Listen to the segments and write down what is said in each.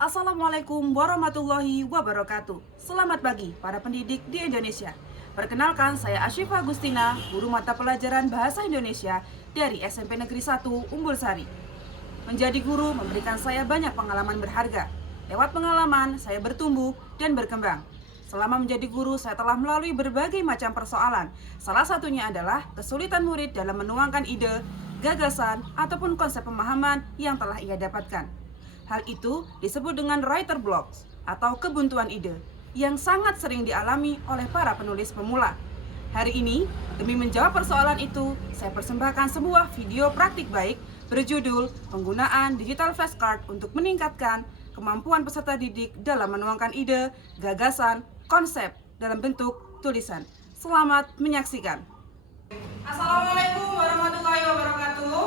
Assalamualaikum warahmatullahi wabarakatuh. Selamat pagi para pendidik di Indonesia. Perkenalkan, saya Asyifa Agustina, guru mata pelajaran Bahasa Indonesia dari SMP Negeri 1 Umbul Sari. Menjadi guru memberikan saya banyak pengalaman berharga. Lewat pengalaman, saya bertumbuh dan berkembang. Selama menjadi guru, saya telah melalui berbagai macam persoalan. Salah satunya adalah kesulitan murid dalam menuangkan ide, gagasan, ataupun konsep pemahaman yang telah ia dapatkan. Hal itu disebut dengan writer blocks atau kebuntuan ide yang sangat sering dialami oleh para penulis pemula. Hari ini, demi menjawab persoalan itu, saya persembahkan sebuah video praktik baik berjudul Penggunaan Digital Flashcard untuk Meningkatkan Kemampuan Peserta Didik dalam Menuangkan Ide, Gagasan, Konsep dalam bentuk tulisan. Selamat menyaksikan. Assalamualaikum warahmatullahi wabarakatuh.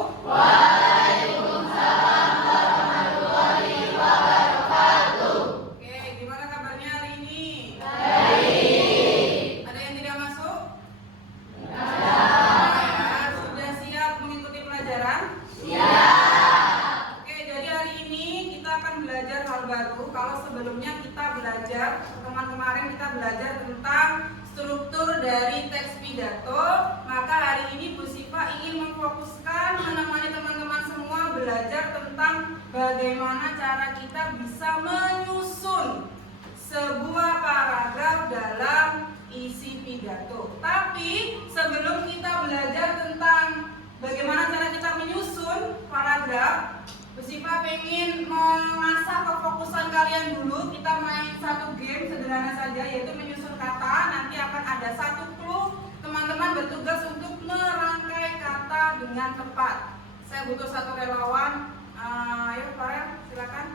Kalau sebelumnya kita belajar, kemarin kita belajar tentang struktur dari teks pidato, maka hari ini Bu Siva ingin memfokuskan menemani teman-teman semua belajar tentang bagaimana cara kita bisa menyusun sebuah paragraf dalam isi pidato. Tapi sebelum kita belajar tentang bagaimana cara kita menyusun paragraf, Bu Siva pengen mengasah kefokusan kalian dulu. Kita main satu game sederhana saja, yaitu menyusun kata. Nanti akan ada satu clue. Teman-teman bertugas untuk merangkai kata dengan tepat. Saya butuh satu relawan. Ayo Farel, silakan.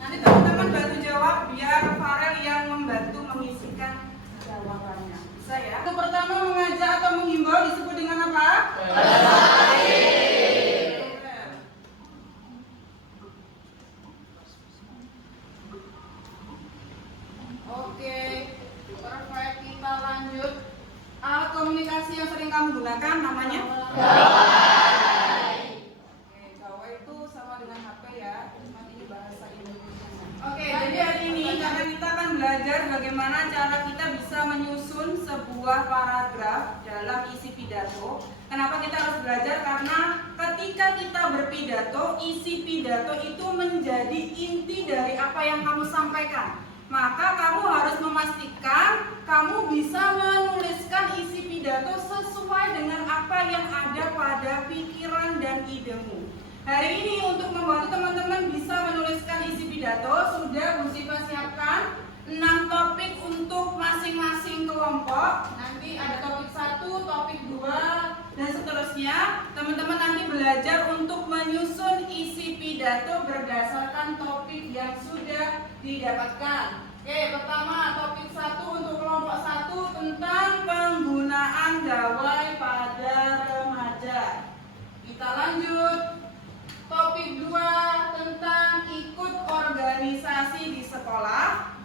Nanti teman-teman bantu jawab biar Farel yang membantu mengisikan jawabannya. Bisa ya? Untuk pertama, mengajak atau menghimbau disebut dengan apa? Oke, perfect. Kita lanjut. Alat komunikasi yang sering kamu gunakan namanya? Gawai. Oke, gawai itu sama dengan HP ya. Cuma ini bahasa Indonesia. Oke, jadi hari ini karena kita akan belajar bagaimana cara kita bisa menyusun sebuah paragraf dalam isi pidato. Kenapa kita harus belajar? Karena ketika kita berpidato, isi pidato itu menjadi inti dari apa yang kamu sampaikan. Maka kamu harus memastikan kamu bisa menuliskan isi pidato sesuai dengan apa yang ada pada pikiran dan idemu. Hari ini untuk membantu teman-teman bisa menuliskan isi pidato, sudah Bu Siva siapkan 6 topik untuk masing-masing kelompok. Nanti ada topik 1, topik 2, dan seterusnya. Teman-teman nanti belajar untuk menyusun isi pidato berdasarkan topik yang sudah didapatkan. Oke, pertama topik 1 untuk kelompok 1 tentang penggunaan gawai pada remaja. Kita lanjut. Topik 2 tentang ikut organisasi di sekolah.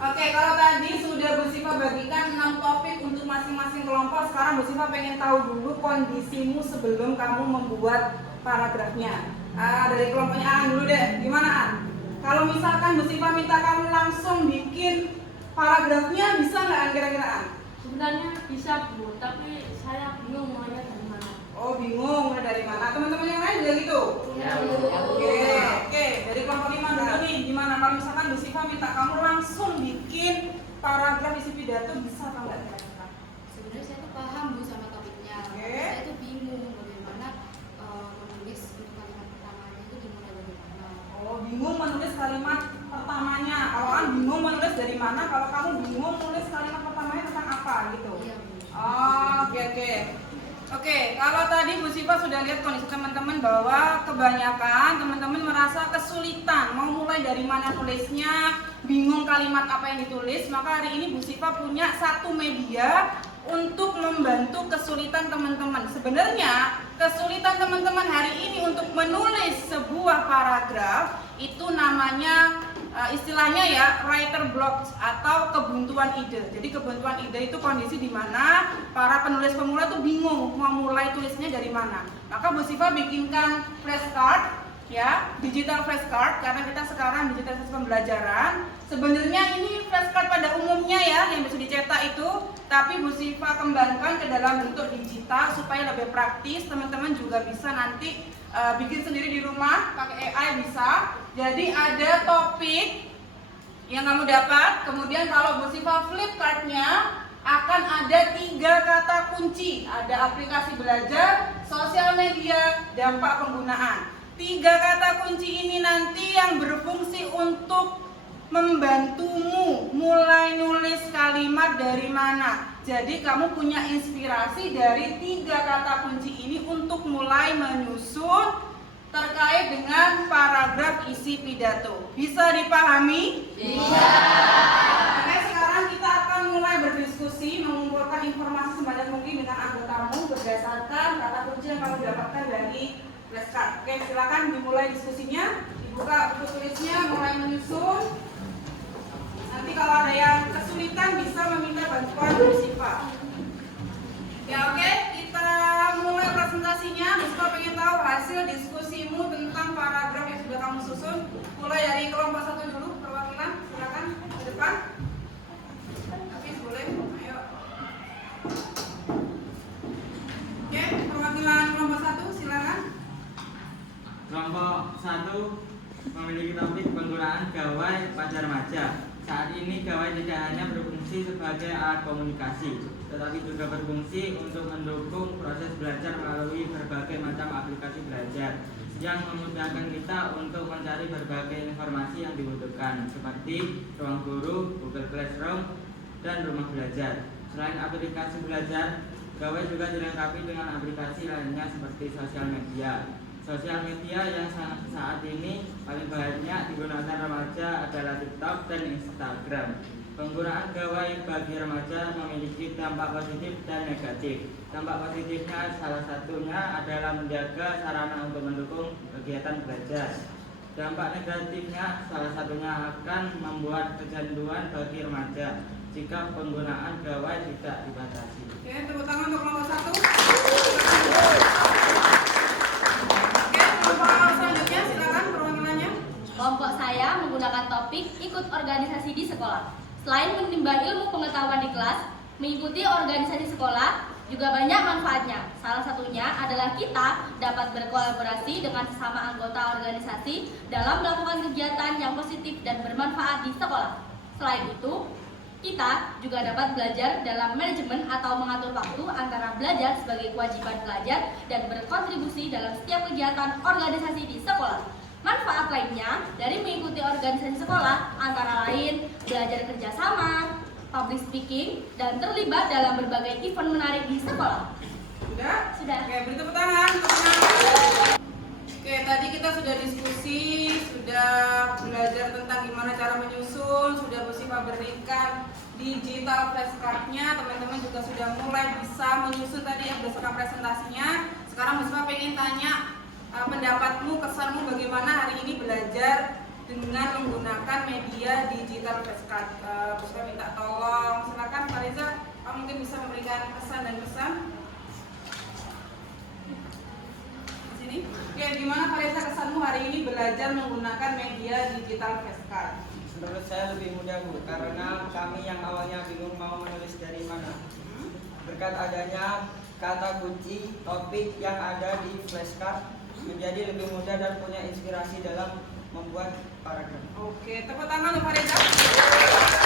Oke, kalau tadi sudah Bu Siva bagikan 6 topik untuk masing-masing kelompok, sekarang Bu Siva pengen tahu dulu kondisimu sebelum kamu membuat paragrafnya. Dari kelompoknya An dulu deh, gimana An? Kalau misalkan Bu Siva minta kamu langsung bikin paragrafnya, bisa nggak An kira-kira An? Sebenarnya bisa Bu, tapi saya bingung mulainya dari mana. Oh bingung, mulai dari mana? Teman-teman yang lain juga gitu? Ya Bu. Oke, dari kelompok 5 dulu nih, gimana kalau misalkan Bu Siva minta kamu langsung bikin paragraf isi pidato, bisa atau nggak kira-kira? Sebenarnya saya tuh paham Bu sama topiknya. Oke. Saya tuh bingung bagaimana menulis untuk kalimat pertamanya itu dimulai dari mana. Oh, bingung menulis kalimat pertamanya. Kalau An bingung menulis dari mana, kalau kamu bingung menulis kalimat pertamanya tentang apa gitu. Iya Bu. Oh, oke. Oke, kalau tadi Bu Siva sudah lihat kondisi teman-teman bahwa kebanyakan teman-teman merasa kesulitan mau mulai dari mana tulisnya, bingung kalimat apa yang ditulis. Maka hari ini Bu Siva punya satu media untuk membantu kesulitan teman-teman. Sebenarnya kesulitan teman-teman hari ini untuk menulis sebuah paragraf itu namanya istilahnya ya writer block atau kebuntuan ide. Jadi kebuntuan ide itu kondisi di mana para penulis pemula tuh bingung mau mulai tulisnya dari mana. Maka Bu Siva bikinkan flashcard ya, digital flashcard, karena kita sekarang digitalisasi pembelajaran. Sebenarnya ini flashcard pada umumnya ya yang bisa dicetak itu, tapi Bu Siva kembangkan ke dalam bentuk digital supaya lebih praktis. Teman-teman juga bisa nanti bikin sendiri di rumah pakai AI bisa. Jadi ada topik yang kamu dapat, kemudian kalau Bu Siva flip cardnya akan ada 3 kata kunci. Ada aplikasi belajar, sosial media, dampak penggunaan. 3 kata kunci ini nanti yang berfungsi untuk membantumu mulai nulis kalimat dari mana. Jadi kamu punya inspirasi dari 3 kata kunci ini untuk mulai menyusun terkait dengan paragraf isi pidato. Bisa dipahami? Bisa. Oke, sekarang kita akan mulai berdiskusi, mengumpulkan informasi sebanyak mungkin dengan anggotamu berdasarkan kata kunci yang kamu dapatkan dari flashcard. Oke, silakan dimulai diskusinya. Dibuka buku tulisnya, mulai menyusun. Nanti kalau ada yang kesulitan bisa meminta bantuan Bu Siva. Ya oke, kita mulai presentasinya. Bu Siva pengen tahu hasil diskusimu tentang paragraf yang sudah kamu susun. Mulai dari kelompok 1 dulu, perwakilan. Silakan ke depan. Habis boleh, ayo. Oke, perwakilan kelompok 1 silakan. Kelompok 1 memiliki topik penggunaan gawai pada remaja. Saat ini gawai tidak hanya berfungsi sebagai alat komunikasi, tetapi juga berfungsi untuk mendukung proses belajar melalui berbagai macam aplikasi belajar yang memudahkan kita untuk mencari berbagai informasi yang dibutuhkan, seperti ruang guru, Google Classroom, dan rumah belajar. Selain aplikasi belajar, gawai juga dilengkapi dengan aplikasi lainnya seperti sosial media. Sosial media yang saat ini paling banyak digunakan remaja adalah TikTok dan Instagram. Penggunaan gawai bagi remaja memiliki dampak positif dan negatif. Dampak positifnya salah satunya adalah menjaga sarana untuk mendukung kegiatan belajar. Dampak negatifnya salah satunya akan membuat kecanduan bagi remaja jika penggunaan gawai tidak dibatasi. Oke, tepuk tangan untuk kelompok 1. Selanjutnya silakan perwakilannya. Kelompok saya menggunakan topik ikut organisasi di sekolah. Selain menimba ilmu pengetahuan di kelas, mengikuti organisasi sekolah juga banyak manfaatnya. Salah satunya adalah kita dapat berkolaborasi dengan sesama anggota organisasi dalam melakukan kegiatan yang positif dan bermanfaat di sekolah. Selain itu, kita juga dapat belajar dalam manajemen atau mengatur waktu antara belajar sebagai kewajiban belajar dan berkontribusi dalam setiap kegiatan organisasi di sekolah. Manfaat lainnya dari mengikuti organisasi sekolah antara lain belajar kerjasama, public speaking, dan terlibat dalam berbagai event menarik di sekolah. Sudah? Sudah. Oke, beri tepuk tangan. Oke, tadi kita sudah diskusi, sudah belajar tentang gimana cara menyusun, sudah Bu Siva berikan digital flashcard-nya. Teman-teman juga sudah mulai bisa menyusun tadi yang berdasarkan presentasinya. Sekarang Bu Siva pengen tanya pendapatmu, kesanmu bagaimana hari ini belajar dengan menggunakan media digital flashcard. Bu Siva minta tolong, silakan Pak Reza, kamu mungkin bisa memberikan kesan dan pesan. Oke, gimana Pak Reza kesanmu hari ini belajar menggunakan media digital flashcard? Menurut saya lebih mudah Bu, karena kami yang awalnya bingung mau menulis dari mana. Berkat adanya kata kunci topik yang ada di flashcard menjadi lebih mudah dan punya inspirasi dalam membuat paragraf. Oke, tepuk tangan untuk Pak Reza.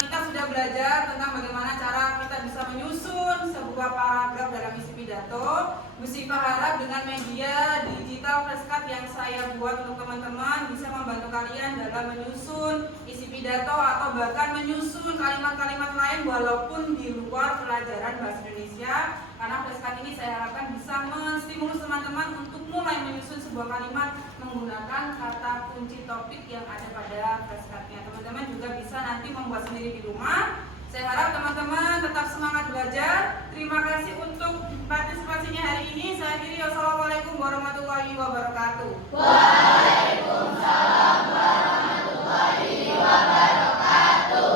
Kita sudah belajar tentang bagaimana cara kita bisa menyusun sebuah paragraf dalam isi pidato. Bu Siva harap dengan media digital flashcard yang saya buat untuk teman-teman bisa membantu kalian dalam menyusun isi pidato atau bahkan menyusun kalimat-kalimat lain walaupun di luar pelajaran bahasa Indonesia. Karena flashcard ini saya harapkan bisa menstimulus teman-teman untuk mulai menyusun sebuah kalimat menggunakan kata kunci topik yang ada pada flashcard-nya. Teman-teman juga bisa nanti membuat sendiri di rumah. Saya harap teman-teman tetap semangat belajar. Terima kasih untuk partisipasinya hari ini. Saya akhiri. Wassalamualaikum warahmatullahi wabarakatuh. Waalaikumsalam warahmatullahi wabarakatuh.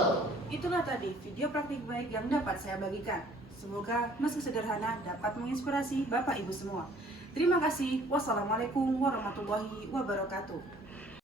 Itulah tadi video praktik baik yang dapat saya bagikan. Semoga meski sederhana dapat menginspirasi Bapak Ibu semua. Terima kasih. Wassalamualaikum warahmatullahi wabarakatuh.